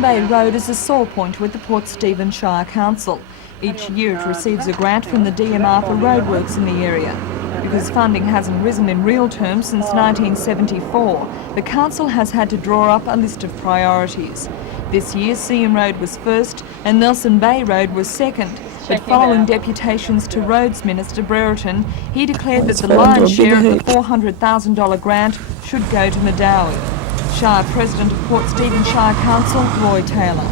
Nelson Bay Road is a sore point with the Port Stephens Shire Council. Each year it receives a grant from the DMR for roadworks in the area. Because funding hasn't risen in real terms since 1974, the council has had to draw up a list of priorities. This year Seam Road was first and Nelson Bay Road was second. But following deputations to Roads Minister Brereton, he declared that the lion's share of the $400,000 grant should go to Madawi. Shire President of Port Stephens Shire Council, Roy Taylor.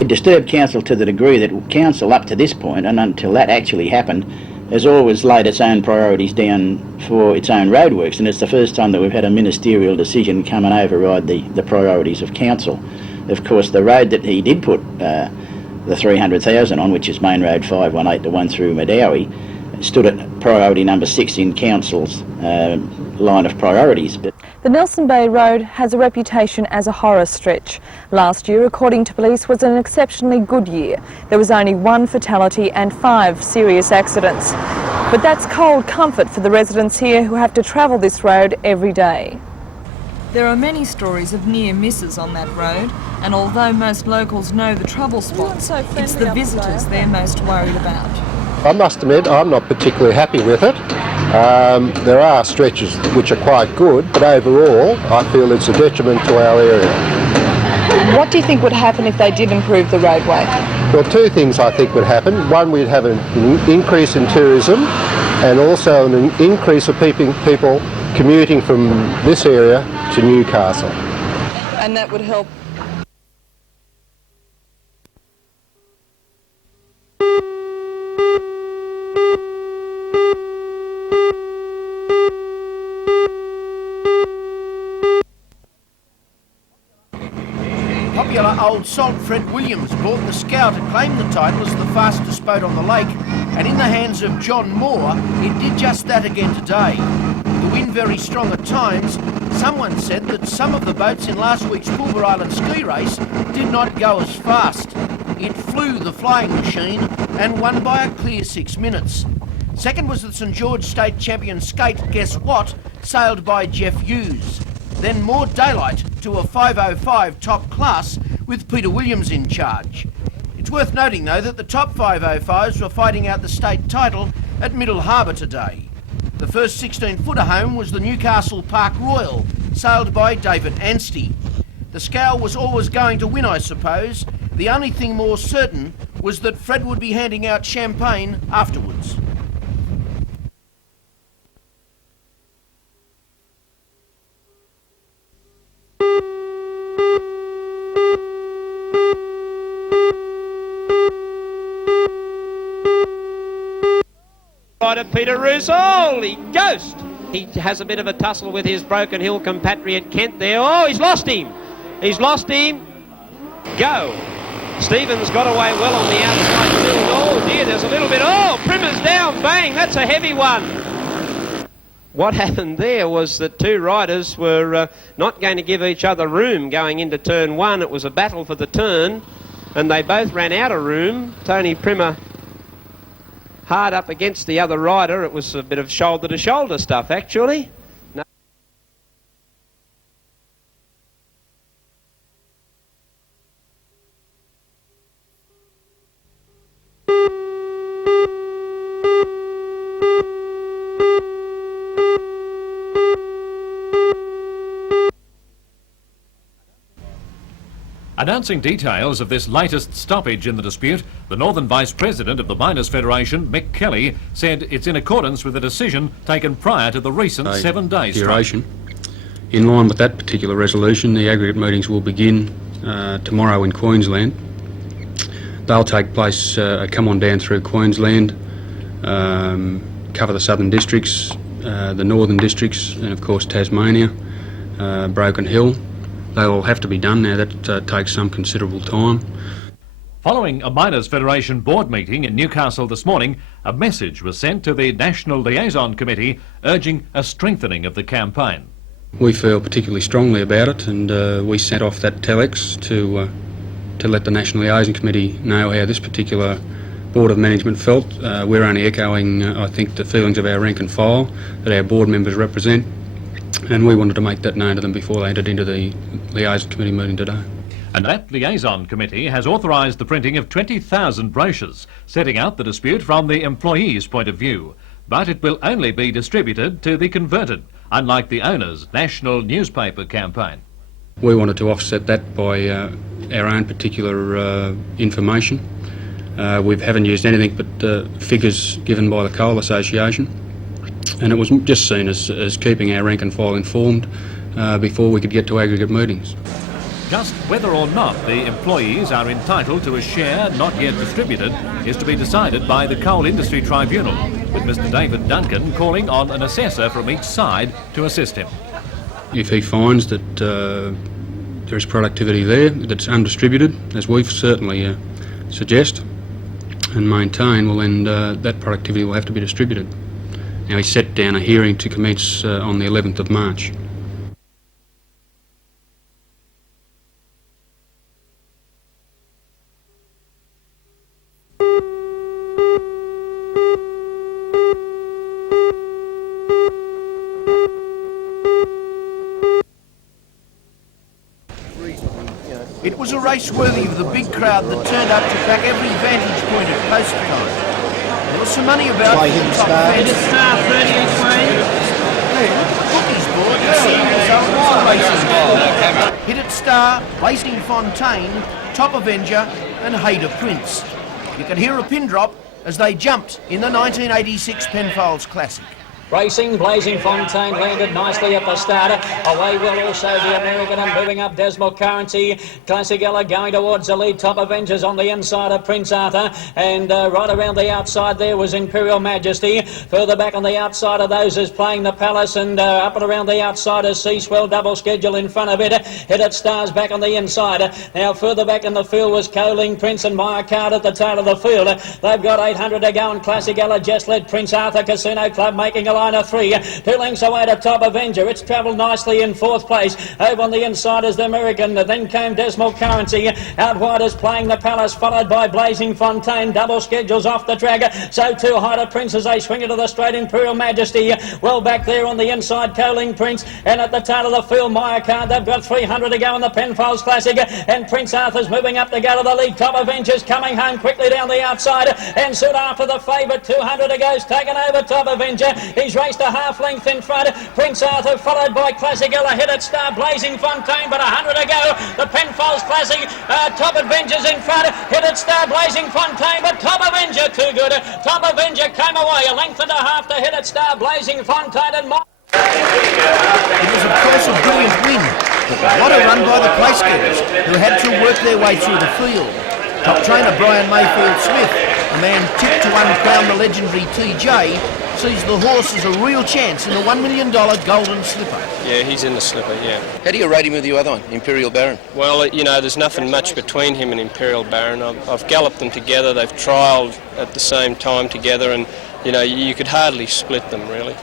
It disturbed council to the degree that council up to this point, and until that actually happened, has always laid its own priorities down for its own roadworks, and it's the first time that we've had a ministerial decision come and override the priorities of council. Of course, the road that he did put the 300,000 on, which is Main Road 518, the one through Madawi, stood at priority number 6 in council's line of priorities. But the Nelson Bay Road has a reputation as a horror stretch. Last year, according to police, was an exceptionally good year. There was only 1 fatality and 5 serious accidents. But that's cold comfort for the residents here who have to travel this road every day. There are many stories of near misses on that road, and although most locals know the trouble spots, it's the visitors they're most worried about. I must admit, I'm not particularly happy with it. There are stretches which are quite good, but overall I feel it's a detriment to our area. What do you think would happen if they did improve the roadway? Well, 2 things I think would happen. One, we'd have an increase in tourism and also an increase of people commuting from this area to Newcastle. And that would help. Popular old salt Fred Williams bought the Scout and claimed the title as the fastest boat on the lake, and in the hands of John Moore, it did just that again today. The wind very strong at times. Someone said that some of the boats in last week's Pulver Island ski race did not go as fast. It flew the flying machine and won by a clear 6 minutes. Second was the St George State Champion skate, Guess What, sailed by Jeff Hughes. Then more daylight to a 5:05 top class with Peter Williams in charge. It's worth noting though that the top 5:05s were fighting out the state title at Middle Harbour today. The first 16-footer home was the Newcastle Park Royal, sailed by David Anstey. The Scow was always going to win, I suppose. The only thing more certain was that Fred would be handing out champagne afterwards. Peter Roos, holy ghost! He has a bit of a tussle with his Broken Hill compatriot Kent there. Oh, he's lost him! He's lost him. Go! Stevens got away well on the outside field. Oh dear, there's a little bit. Oh, Primmer's down, bang! That's a heavy one. What happened there was that 2 riders were not going to give each other room going into turn 1. It was a battle for the turn, and they both ran out of room. Tony Primmer hard up against the other rider. It was a bit of shoulder-to-shoulder stuff, actually. No. Announcing details of this latest stoppage in the dispute, the Northern Vice President of the Miners Federation, Mick Kelly, said it's in accordance with a decision taken prior to the recent 7-day strike. In line with that particular resolution, the aggregate meetings will begin tomorrow in Queensland. They'll take place, come on down through Queensland, cover the southern districts, the northern districts, and of course Tasmania, Broken Hill. They will have to be done now. That takes some considerable time. Following a Miners Federation board meeting in Newcastle this morning, a message was sent to the National Liaison Committee urging a strengthening of the campaign. We feel particularly strongly about it, and we sent off that telex to let the National Liaison Committee know how this particular Board of Management felt. We're only echoing, I think, the feelings of our rank and file that our board members represent, and we wanted to make that known to them before they entered into the Liaison Committee meeting today. And that liaison committee has authorised the printing of 20,000 brochures, setting out the dispute from the employees' point of view. But it will only be distributed to the converted, unlike the owners' national newspaper campaign. We wanted to offset that by our own particular information. We haven't used anything but figures given by the Coal Association, and it was just seen as keeping our rank and file informed before we could get to aggregate meetings. Just whether or not the employees are entitled to a share not yet distributed is to be decided by the Coal Industry Tribunal, with Mr David Duncan calling on an assessor from each side to assist him. If he finds that there is productivity there that's undistributed, as we certainly suggest and maintain, well then that productivity will have to be distributed. Now, he set down a hearing to commence on the 11th of March. It was a race worthy of the big crowd that turned up to back every vantage point at post time. There was some money about for the top fence. Hit it star 30 each way. Cookies board and see the result of the racing. Hit it star, Blazing Fontaine, Top Avenger and Hader Prince. You could hear a pin drop as they jumped in the 1986 Penfolds Classic. Racing, Blazing Fontaine landed nicely at the start. Away will also the American and moving up Decimal Currency. Classic Ella going towards the lead. Top Avengers on the inside of Prince Arthur. And right around the outside there was Imperial Majesty. Further back on the outside of those is Playing the Palace. And up and around the outside is Sea Swell. Double Schedule in front of it. Hit It Stars back on the inside. Now further back in the field was Coaling Prince and Maya Card at the tail of the field. They've got 800 to go, and Classic Ella just led Prince Arthur Casino Club making a line of 3. 2 lengths away to Top Avenger. It's travelled nicely in 4th place. Over on the inside is the American. Then came Decimal Currency. Out wide is Playing the Palace, followed by Blazing Fontaine. Double Schedules off the track. So too Hader Prince as they swing into the straight. Imperial Majesty. Well back there on the inside, Coaling Prince. And at the tail of the field, Maya Card. They've got 300 to go in the Penfolds Classic. And Prince Arthur's moving up to go to the lead. Top Avengers coming home quickly down the outside. And soon after the favourite, 200 to go's taken over Top Avenger. He's raced a half length in front. Prince Arthur followed by Classic Ella. Hit It Star, Blazing Fontaine, but 100 to go. The Penfolds Classic, Top Avengers in front. Hit It Star, Blazing Fontaine, but Top Avenger too good. Top Avenger came away a length and a half to Hit It Star, Blazing Fontaine and It was of course a brilliant win, but what a run by the place getters who had to work their way through the field. Top trainer Brian Mayfield Smith, a man tipped to uncrown the legendary TJ, sees the horse as a real chance in the $1 million Golden Slipper. Yeah, he's in the slipper, yeah. How do you rate him with the other one, Imperial Baron? Well, you know, there's nothing much between him and Imperial Baron. I've galloped them together, they've trialled at the same time together, and, you know, you could hardly split them, really.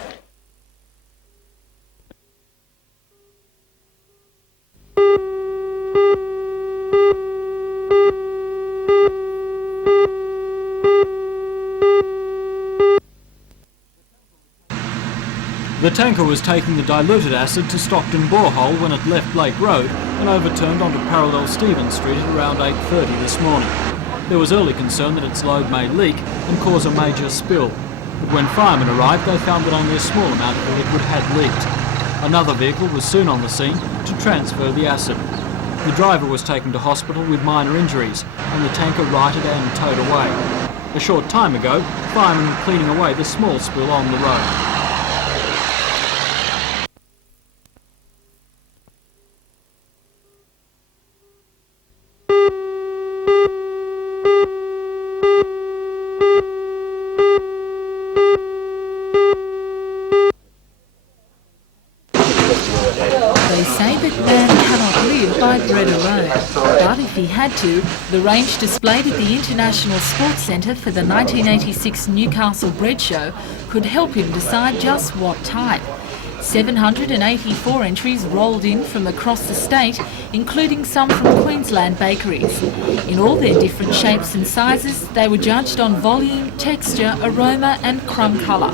The tanker was taking the diluted acid to Stockton Borehole when it left Lake Road and overturned onto parallel Stevens Street at around 8:30 this morning. There was early concern that its load may leak and cause a major spill, but when firemen arrived they found that only a small amount of the liquid had leaked. Another vehicle was soon on the scene to transfer the acid. The driver was taken to hospital with minor injuries and the tanker righted and towed away. A short time ago, firemen were cleaning away the small spill on the road. They say that man cannot live by bread alone, but if he had to, the range displayed at the International Sports Centre for the 1986 Newcastle Bread Show could help him decide just what type. 784 entries rolled in from across the state, including some from Queensland bakeries. In all their different shapes and sizes, they were judged on volume, texture, aroma and crumb colour.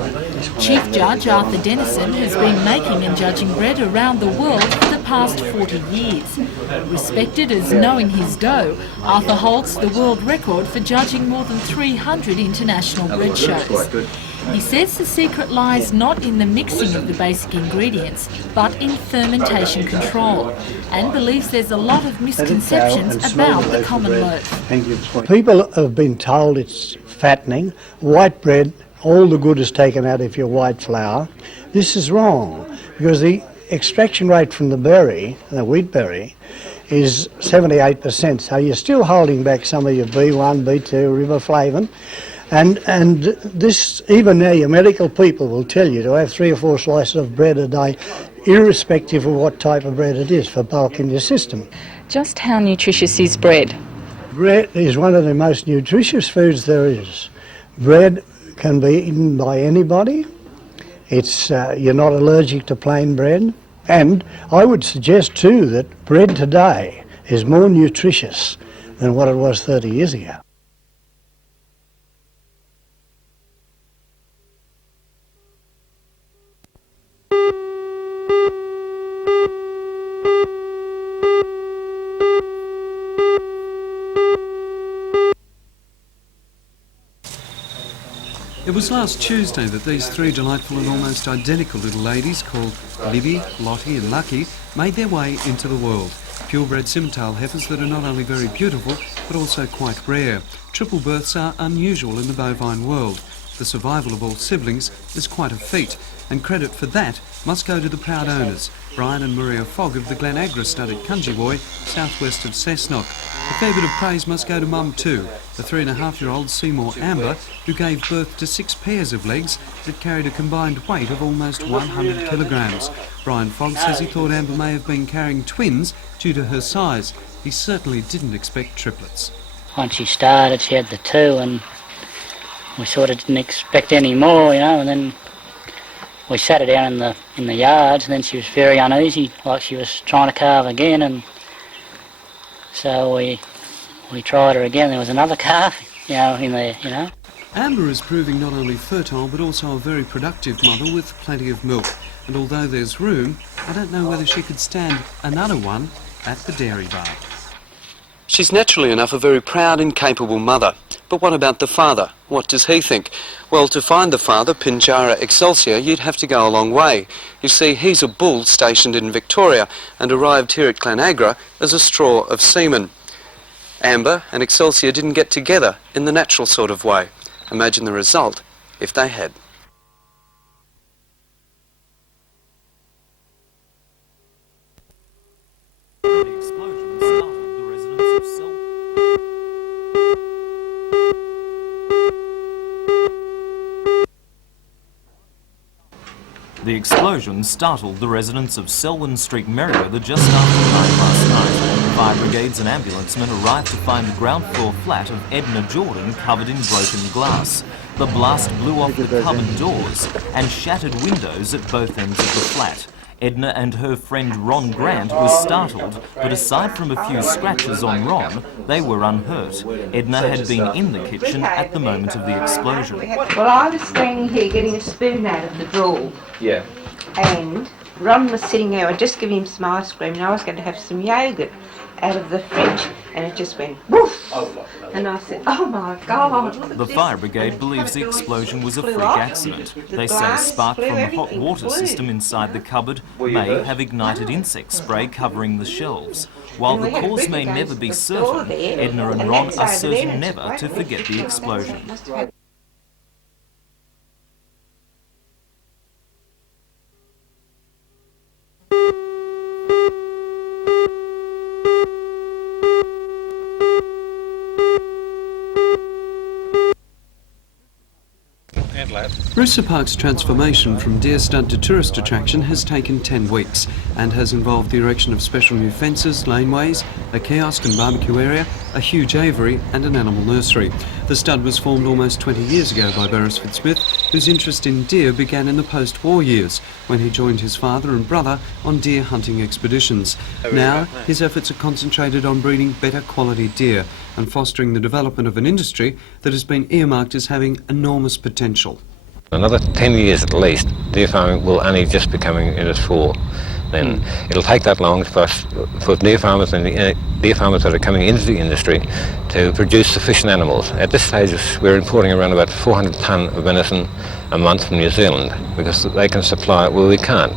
Chief Judge Arthur Dennison has been making and judging bread around the world for the past 40 years. years. Respected as knowing his dough, Arthur holds the world record for judging more than 300 international bread shows. He says the secret lies not in the mixing of the basic ingredients, but in fermentation control, and believes there's a lot of misconceptions about the common loaf. People have been told it's fattening. White bread, all the good is taken out of your white flour. This is wrong, because the extraction rate from the berry, the wheat berry, is 78%, so you're still holding back some of your B1, B2, riboflavin. And this, even now, your medical people will tell you to have 3 or 4 slices of bread a day, irrespective of what type of bread it is, for bulk in your system. Just how nutritious is bread? Bread is one of the most nutritious foods there is. Bread can be eaten by anybody. It's you're not allergic to plain bread. And I would suggest too that bread today is more nutritious than what it was 30 years ago. It was last Tuesday that these 3 delightful and almost identical little ladies called Libby, Lottie and Lucky made their way into the world. Purebred Simmental heifers that are not only very beautiful but also quite rare. Triple births are unusual in the bovine world. The survival of all siblings is quite a feat, and credit for that must go to the proud owners, Brian and Maria Fogg of the Glenagra stud at Cunjiboy, southwest of Cessnock. A fair bit of praise must go to Mum too, the 3.5-year-old Seymour Amber, who gave birth to 6 pairs of legs that carried a combined weight of almost 100 kilograms. Brian Fogg says he thought Amber may have been carrying twins due to her size. He certainly didn't expect triplets. Once she started, she had the 2, and we sort of didn't expect any more, you know, and then we sat her down in the yards, and then she was very uneasy, like she was trying to calve again, and so we tried her again. There was another calf, you know, in there, you know. Amber is proving not only fertile but also a very productive mother with plenty of milk. And although there's room, I don't know whether she could stand another one at the dairy bar. She's naturally enough a very proud and capable mother. But what about the father? What does he think? Well, to find the father, Pinjarra Excelsior, you'd have to go a long way. You see, he's a bull stationed in Victoria and arrived here at Glenagra as a straw of semen. Amber and Excelsior didn't get together in the natural sort of way. Imagine the result if they had. The explosion startled the residents of Selwyn Street, Merriweather just after 9 last night. Fire brigades and ambulancemen arrived to find the ground floor flat of Edna Jordan covered in broken glass. The blast blew off the cupboard doors and shattered windows at both ends of the flat. Edna and her friend Ron Grant were startled, but aside from a few scratches on Ron, they were unhurt. Edna had been in the kitchen at the moment of the explosion. Well, I was standing here getting a spoon out of the drawer. Yeah. And Ron was sitting there. I'd just given him some ice cream, and I was going to have some yoghurt out of the fridge, and it just went woof. And I said, oh my God. The fire brigade believes the explosion was a freak accident. They say a spark from the hot water system inside the cupboard may have ignited insect spray covering the shelves. While the cause may never be certain, Edna and Ron are certain never to forget the explosion. Rooster Park's transformation from deer stud to tourist attraction has taken 10 weeks and has involved the erection of special new fences, laneways, a kiosk and barbecue area, a huge aviary and an animal nursery. The stud was formed almost 20 years ago by Beresford Smith, whose interest in deer began in the post-war years when he joined his father and brother on deer hunting expeditions. Now his efforts are concentrated on breeding better quality deer and fostering the development of an industry that has been earmarked as having enormous potential. Another 10 years at least, deer farming will only just be coming in its full. Then it'll take that long for deer farmers and deer farmers that are coming into the industry to produce sufficient animals. At this stage, we're importing around about 400 tonne of venison a month from New Zealand because they can supply it where we can't.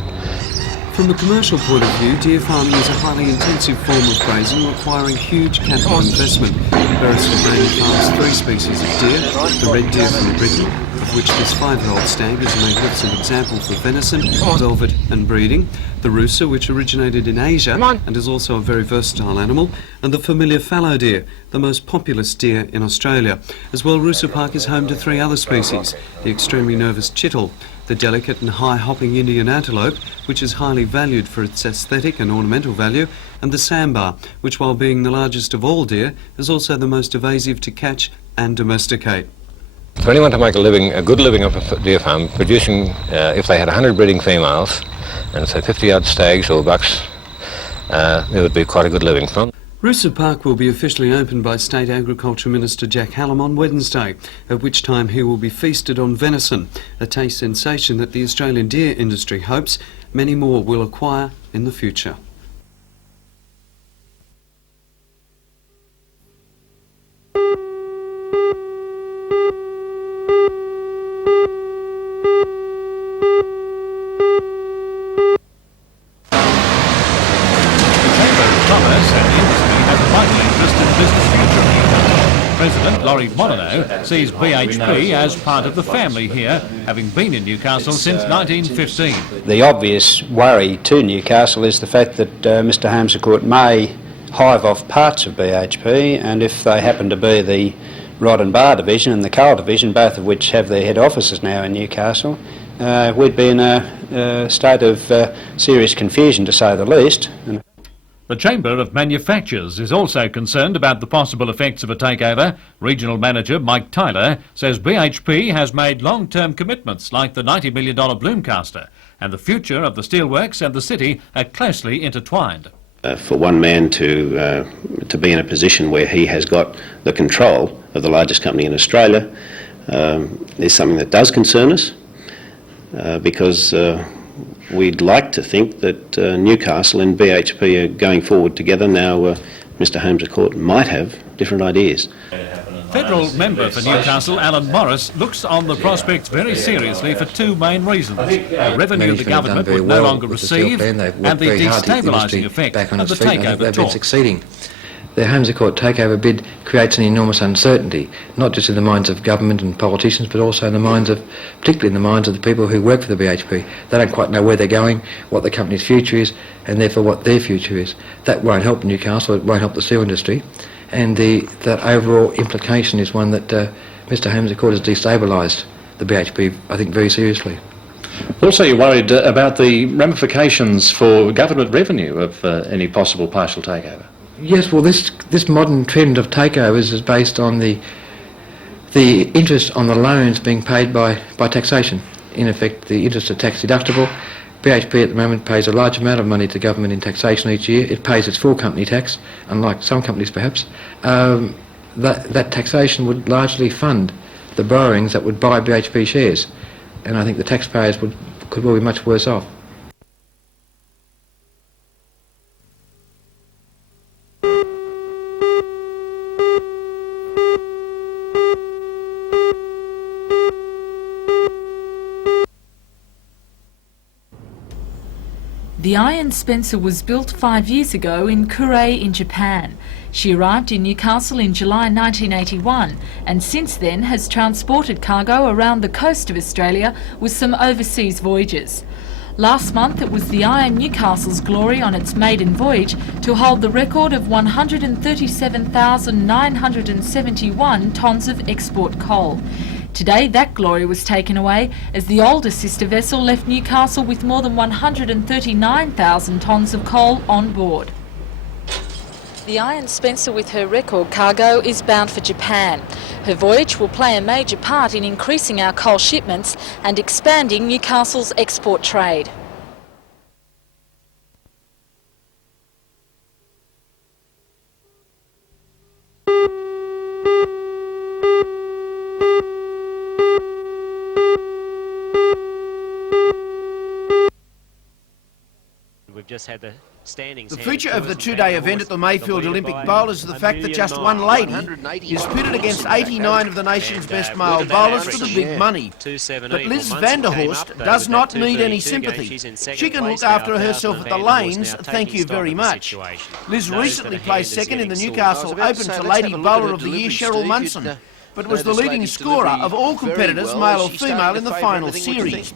From a commercial point of view, deer farming is a highly intensive form of grazing requiring huge capital investment. Beresford mainly farms 3 species of deer, the red deer from Britain, of which this 5-year-old stag is a magnificent example for venison, velvet and breeding, the rusa, which originated in Asia and is also a very versatile animal, and the familiar fallow deer, the most populous deer in Australia. As well, Rusa Park is home to 3 other species, the extremely nervous chittle, the delicate and high-hopping Indian antelope, which is highly valued for its aesthetic and ornamental value, and the sambar, which, while being the largest of all deer, is also the most evasive to catch and domesticate. For anyone to make a good living off a deer farm, producing, if they had 100 breeding females, and say 50-odd stags or bucks, it would be quite a good living from. Rusa Park will be officially opened by State Agriculture Minister Jack Hallam on Wednesday, at which time he will be feasted on venison, a taste sensation that the Australian deer industry hopes many more will acquire in the future. President Laurie Molyneux sees BHP as part of the family here, having been in Newcastle since 1915. The obvious worry to Newcastle is the fact that Mr Harmscourt may hive off parts of BHP, and if they happen to be the Rod and Bar Division and the Coal Division, both of which have their head offices now in Newcastle, we'd be in a state of serious confusion, to say the least. The Chamber of Manufacturers is also concerned about the possible effects of a takeover. Regional Manager Mike Tyler says BHP has made long-term commitments like the $90 million Bloomcaster, and the future of the steelworks and the city are closely intertwined. For one man to be in a position where he has got the control of the largest company in Australia is something that does concern us, because we'd like to think that Newcastle and BHP are going forward together. Now, Mr Harmscourt might have different ideas. Federal member for Newcastle, Alan Morris, looks on the prospects very seriously for 2 main reasons: the revenue the government would no longer receive and the destabilising effect of the takeover talk. The Harmscourt takeover bid creates an enormous uncertainty, not just in the minds of government and politicians, but also in the minds of, particularly in the minds of the people who work for the BHP. They don't quite know where they're going, what the company's future is, and therefore what their future is. That won't help Newcastle, it won't help the steel industry, and the overall implication is one that Mr Harmscourt has destabilised the BHP, I think, very seriously. Also, you're worried about the ramifications for government revenue of any possible partial takeover. Yes, well, this modern trend of takeovers is based on the interest on the loans being paid by taxation. In effect, the interest are tax deductible. BHP at the moment pays a large amount of money to government in taxation each year. It pays its full company tax, unlike some companies perhaps. That taxation would largely fund the borrowings that would buy BHP shares, and I think the taxpayers could well be much worse off. The Iron Spencer was built 5 years ago in Kure in Japan. She arrived in Newcastle in July 1981 and since then has transported cargo around the coast of Australia with some overseas voyages. Last month it was the Iron Newcastle's glory on its maiden voyage to hold the record of 137,971 tonnes of export coal. Today that glory was taken away as the older sister vessel left Newcastle with more than 139,000 tonnes of coal on board. The Iron Spencer with her record cargo is bound for Japan. Her voyage will play a major part in increasing our coal shipments and expanding Newcastle's export trade. We've just had the standings. The feature of the two-day event at the Mayfield Olympic Bowls is the fact that just one lady is pitted against 89 of the nation's best male bowlers for the big money. But Liz Vanderhorst does not need any sympathy. She can look after herself at the lanes, thank you very much. Liz recently placed second in the Newcastle Open to Lady Bowler of the Year Cheryl Munson, but was the leading scorer of all competitors, male or female, in the final series.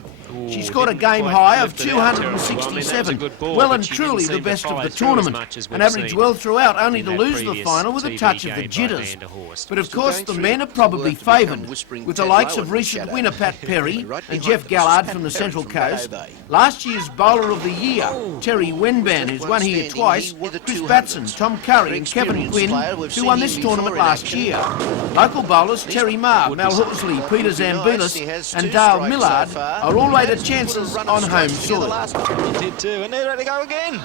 She scored a game high of 267, well and truly the best of the tournament, and averaged well throughout, only to lose the final with a touch of the jitters. But of course the men are probably favoured, with the likes of recent winner Pat Perry and Jeff Gallard from the Central Coast, last year's Bowler of the Year, Terry Wenban, who's won here twice, Chris Batson, Tom Curry and Kevin Quinn, who won this tournament last year. Local bowlers Terry Marr, Mal Hawkesley, Peter Zambilis and Dale Millard are all rated chances on home soil. And they're ready to go again.